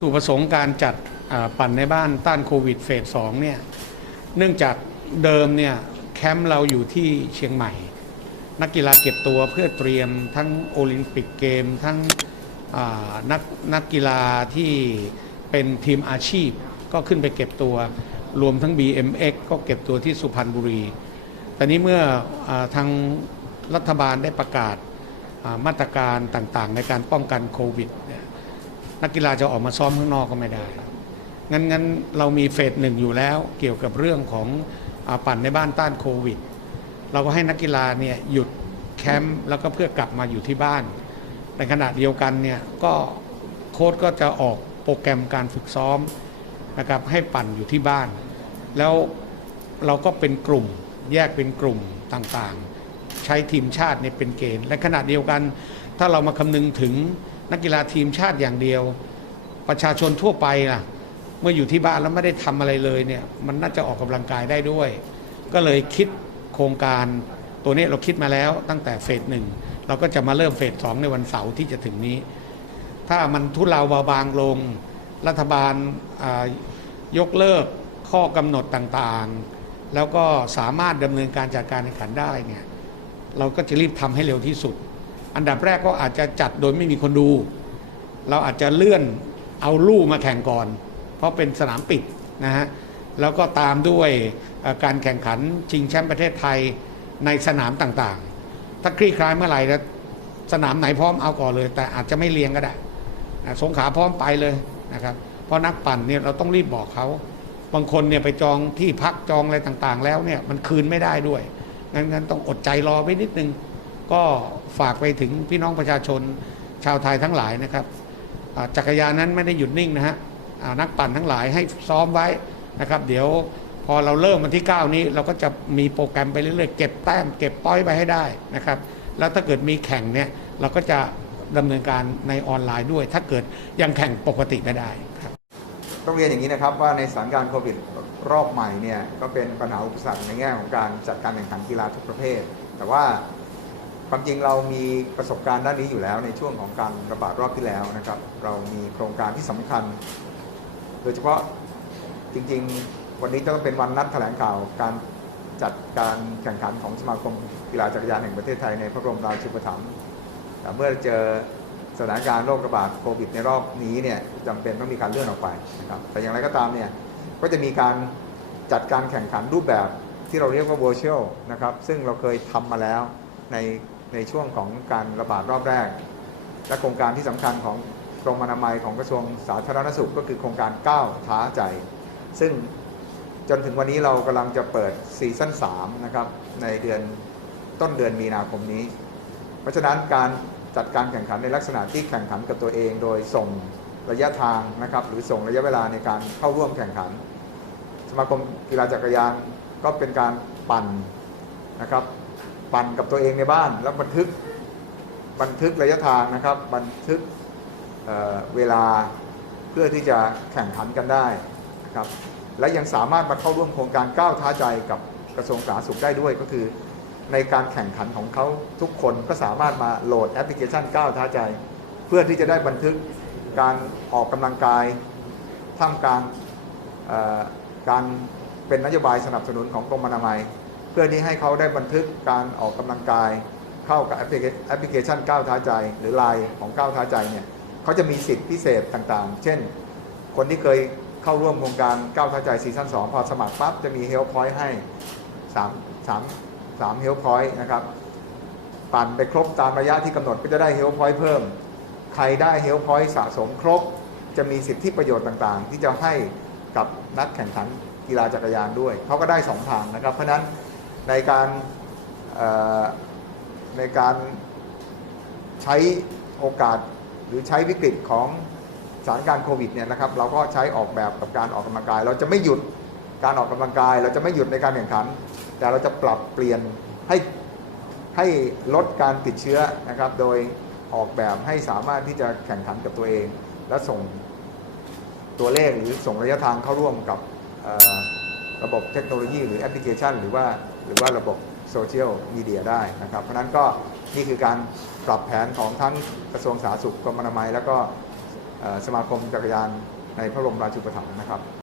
วัตถุประสงค์การจัดปั่นในบ้านต้านโควิดเฟสสองเนี่ยเนื่องจากเดิมเนี่ยแคมป์เราอยู่ที่เชียงใหม่ นักกีฬาเก็บตัวเพื่อเตรียมทั้งโอลิมปิกเกมทั้งนักนักกีฬาที่เป็นทีมอาชีพ ก็ขึ้นไปเก็บตัวรวมทั้ง BMX ก็เก็บตัวที่สุพรรณบุรีแต่นี้เมื่ออทางรัฐบาลได้ประกาศมาตรการต่างๆ ในการป้องกันโควิดเนักกีฬาจะออกมาซ้อมข้างนอกก็ไม่ได้ งั้นงั้นเรามีเฟสหนึ่งอยู่แล้วเกี่ยวกับเรื่องของอปั่นในบ้านต้านโควิด เราก็ให้นักกีฬาเนี่ยหยุดแคมป์แล้วก็เพื่อกลับมาอยู่ที่บ้าน ในขณะเดียวกันเนี่ยก็โค้ชก็จะออกโปรแกรมการฝึกซ้อมนะครับให้ปั่นอยู่ที่บ้าน แล้วเราก็เป็นกลุ่มแยกเป็นกลุ่มต่างๆ ใช้ทีมชาติเนี่ยเป็นเกณฑ์ และขณะเดียวกันถ้าเรามาคำนึงถึง นักกีฬาทีมชาติอย่างเดียว ประชาชนทั่วไปล่ะเมื่ออยู่ที่บ้านแล้วไม่ได้ทำอะไรเลยเนี่ยมันน่าจะออกกำลังกายได้ด้วย ก็เลยคิดโครงการตัวนี้เราคิดมาแล้วตั้งแต่เฟสหนึ่งเราก็จะมาเริ่มเฟสสองในวันเสาร์ที่จะถึงนี้ ถ้ามันทุเลาเบาบางลง รัฐบาลยกเลิกข้อกำหนดต่างๆ แล้วก็สามารถดำเนินการจัดการแข่งขันได้เนี่ยเราก็จะรีบทำให้เร็วที่สุด อันดับแรกก็อาจจะจัดโดยไม่มีคนดู เราอาจจะเลื่อนเอาลู่มาแข่งก่อน เพราะเป็นสนามปิดนะฮะแล้วก็ตามด้วยการแข่งขันชิงแชมป์ประเทศไทยในสนามต่างๆ ถ้าคลี่คลายเมื่อไหร่แล้วสนามไหนพร้อมเอาก่อนเลย แต่อาจจะไม่เรียงก็ได้สงขาพร้อมไปเลยนะครับเพราะนักปั่นเนี่ยเราต้องรีบบอกเขาบางคนเนี่ยไปจองที่พักจองอะไรต่างๆ แล้วเนี่ยมันคืนไม่ได้ด้วยงั้นงั้นต้องอดใจรอไว้นิดนึง ก็ฝากไปถึงพี่น้องประชาชนชาวไทยทั้งหลายนะครับจักรยานนั้นไม่ได้หยุดนิ่งนะฮะนักปั่นทั้งหลายให้ซ้อมไว้นะครับ เดี๋ยวพอเราเริ่มวันที่ 9 นี้เราก็จะมีโปรแกรมไปเรื่อยๆเก็บแต้มเก็บป้อยไปให้ได้นะครับ แล้วถ้าเกิดมีแข่งเนี่ยเราก็จะดำเนินการในออนไลน์ด้วย ถ้าเกิดยังแข่งปกติไม่ได้ครับต้องเรียนอย่างนี้นะครับว่าในสถานการณ์โควิดรอบใหม่เนี่ยก็เป็นปัญหาอุปสรรคในแง่ของการจัดการแข่งขันกีฬาทุกประเภท แต่ว่า ความจริงเรามีประสบการณ์ด้านนี้อยู่แล้วในช่วงของการระบาดรอบที่แล้วนะครับ เรามีโครงการที่สำคัญ โดยเฉพาะจริงๆ วันนี้ก็ต้องเป็นวันนัดแถลงข่าวการจัดการแข่งขันของสมาคมกีฬาจักรยานแห่งประเทศไทยในพระบรมราชูปถัมภ์แต่เมื่อเจอสถานการณ์โรคระบาดโควิดในรอบนี้เนี่ยจำเป็นต้องมีการเลื่อนออกไปนะครับแต่อย่างไรก็ตามเนี่ยก็จะมีการจัดการแข่งขันรูปแบบที่เราเรียกว่า virtual นะครับซึ่งเราเคยทำมาแล้วใน ในช่วงของการระบาดรอบแรก และโครงการที่สำคัญของกรมอนามัยของกระทรวงสาธารณสุขก็คือโครงการก้าวท้าใจ ซึ่งจนถึงวันนี้เรากำลังจะเปิดซีซั่น3นะครับในเดือนต้นเดือนมีนาคมนี้ เพราะฉะนั้นการจัดการแข่งขันในลักษณะที่แข่งขันกับตัวเอง โดยส่งระยะทางนะครับหรือส่งระยะเวลาในการเข้าร่วมแข่งขัน สมาคมกีฬาจักรยานก็เป็นการปั่นนะครับ ปั่นกับตัวเองในบ้าน แล้วบันทึกบันทึกระยะทางนะครับ บันทึกเเวลาเพื่อที่จะแข่งขันกันได้นะครับและยังสามารถมาเข้าร่วมโครงการก้าวท้าใจกับกระทรวงสาธารณสุขได้ด้วยก็คือ ในการแข่งขันของเขาทุกคนก็สามารถมาโหลดแอปพลิเคชันก้าวท้าใจ เพื่อที่จะได้บันทึกการออกกำลังกายท่ามกลางการเป็นนโยบายสนับสนุนของกรมอนามัย เพื่อที่ให้เขาได้บันทึกการออกกำลังกายเข้ากับแอปพลิเคชันก้าวท้าใจหรือไลน์ของก้าวท้าใจเนี่ยเขาจะมีสิทธิพิเศษต่างๆ เช่น คนที่เคยเข้าร่วมโครงการก้าวท้าใจซีซั่น2พอสมัครปั๊บจะมีเฮลพอยต์ให้3 3 3เฮลพอยต์นะครับปั่นไปครบตามระยะที่กำหนดก็จะได้เฮลพอยต์เพิ่ม ใครได้เฮลพอยต์สะสมครบ จะมีสิทธิประโยชน์ต่างๆ ที่จะให้กับนักแข่งขันกีฬาจักรยานด้วย เขาก็ได้สองทางนะครับ เพราะนั้น ในการในการใช้โอกาสหรือใช้วิกฤตของสถานการณ์โควิดเนี่ยนะครับเราก็ใช้ออกแบบกับการออกกำลังกาย เราจะไม่หยุดการออกกำลังกาย เราจะไม่หยุดในการแข่งขัน แต่เราจะปรับเปลี่ยนให้ให้ลดการติดเชื้อนะครับ โดยออกแบบให้สามารถที่จะแข่งขันกับตัวเอง และส่งตัวเลขหรือส่งระยะทางเข้าร่วมกับ ระบบเทคโนโลยี หรือแอปพลิเคชัน หรือว่าหรือว่าระบบโซเชียลมีเดียได้นะครับ เพราะนั้นก็นี่คือการปรับแผนของทั้งกระทรวงสาธารณสุขกรมอนามัย แล้วก็สมาคมจักรยานในพระบรมราชูปถัมภ์นะครับ